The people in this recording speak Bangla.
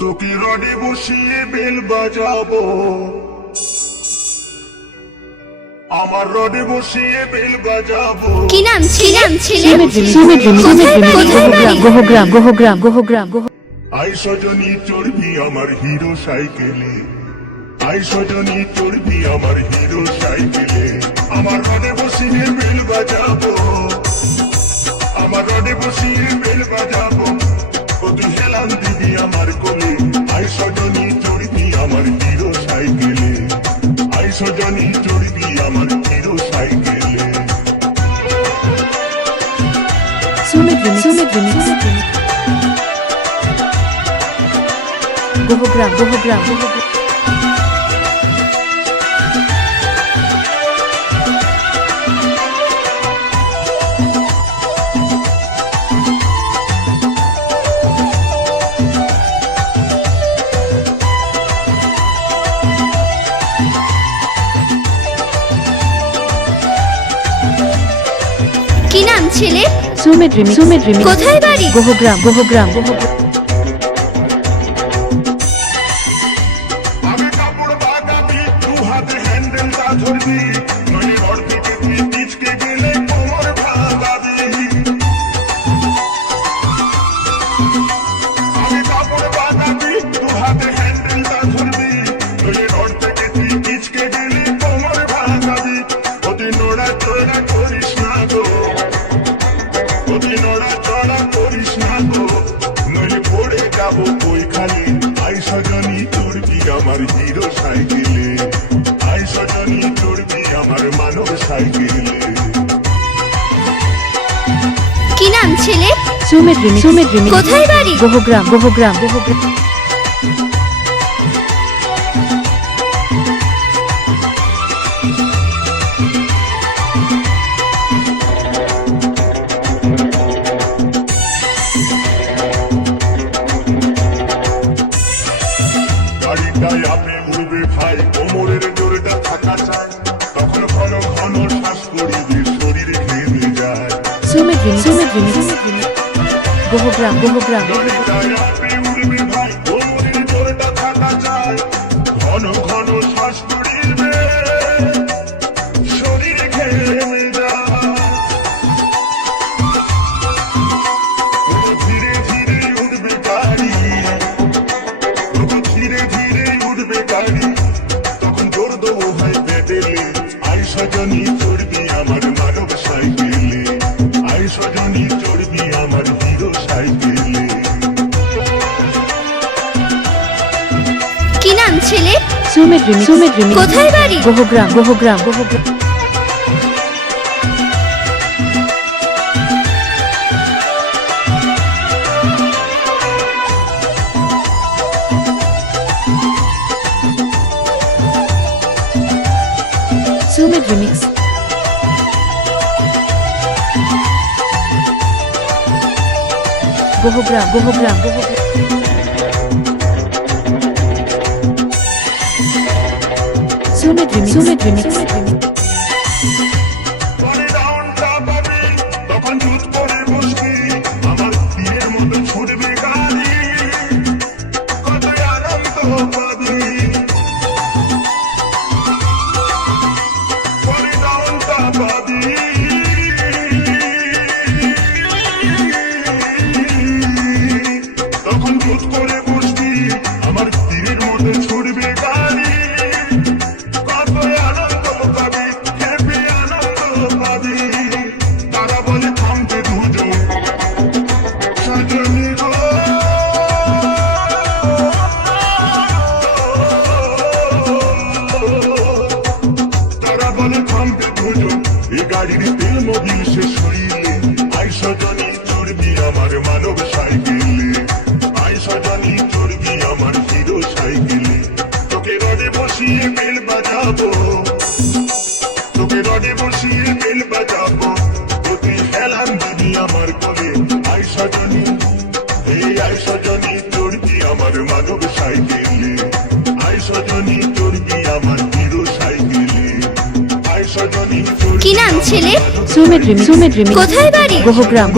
তোকে রডে বসিয়ে বেল বাজাবো, আমার রডে বসিয়ে বেল বাজাবো। কি নাম ছিল? গোহগ্রাম। আই সজনী চড়বি আমার হিরো সাইকেলে, আই সজনী চড়বি আমার হিরো সাইকেলে। আমার রডে বসিয়ে বেল বাজাবো, আমার রডে বসিয়ে বেল বাজাবো। তুই হেলান দিবি আমার কোলে, আই সজনী চড়বি আমার হিরো সাইকেলে, আই সজনী চড়বি আমার হিরো সাইকেলে। গোহগ্রাম। কি নাম ছেলে? সুমিত রিমিক্স। কোথায় বাড়ি? গোহগ্রাম। আমি কাপড় বাঁধাবি, দু হাতে হ্যান্ডেলটা ধরবি, নইলে ঘর থেকে তুই পিছকে গেলে কোমর ভাঙাবি। আমি কাপড় বাঁধাবি, দু হাতে হ্যান্ডেলটা ধরবি, নইলে ঘর থেকে তুই পিছকে গেলে কোমর ভাঙাবি। তুই নোড়া চড়া করিস না গো, তুই নোড়া চড়া করিস না গো, নইলে পড়ে যাবো কই খালি। আই সজনী চড়বি আমার হিরো সাইকেলে, আই সজনী চড়বি আমার মানব সাইকেলে। কি নাম ছেলে? সুমিত রিমিক্স। কোথায় বাড়ি? গোহগ্রাম। গাড়িটায় আপে উড়বে ভাই, কোমরের জোরটা থাকা চাই, তখন ঘন ঘন শ্বাস করিবে শরীর ঘেমে যায়। সুমিত রিমিক্স। গোহগ্রাম। গাড়িটায় আপে উড়বে ভাই, কোমরের জোরটা থাকা চাই, ঘন ঘন শ্বাস করিবে শরীর ঘেমে যায়। ধীরে ধীরে উঠবে গাড়ি, ধীরে ধীরে উঠবে গাড়ি, তখন জোর দেবো ভাই পেটেলে। আই সজনী চড়বি আমার মানব সাইকেলে, আই সজনী চড়বি আমার হিরো সাইকেলে। কি নাম ছেলে? সুমিত রিমিক্স। কোথায় বাড়ি? গোহগ্রাম। সুমিত রিমিক্স। গোহগ্রাম। সুমিত রিমিক্স। পরে রাউন্ডটা পাবি, তখন জুত করে বসবি, আমার তীরের মতো ছুটবে গাড়ি, কত আনন্দ পাবি। পরে রাউন্ডটা পাবি, তখন জুত করে বসবি, আমার তীরের মতো ছুটবে গাড়ি, কত আনন্দ পাবি, হ্যাপি আনন্দ পাবি। তারা বলে থামতে দুজন সজনী গো, তারা বলে থামতে দুজন, এ গাড়ির তেল মোবিল শেষ হইলে। আই সজনী চড়বি আমার মানব সাইকেলে, আই সজনী চড়বি আমার হিরো সাইকেলে। তোকে রডে বসিয়ে বেল বাজাবো, তোকে রডে বসিয়ে বেল বাজাবো। তুই হেলান দিবি আমার কোলে, আই সজনী, এই আই সজনী চড়বি আমার মানব সাইকেলে, আই সজনী চড়বি আমার হিরো সাইকেলে, আই সজনী। কি নাম ছেলে? সুমিত রিমিক্স। কোথায় বাড়ি? গোহগ্রাম।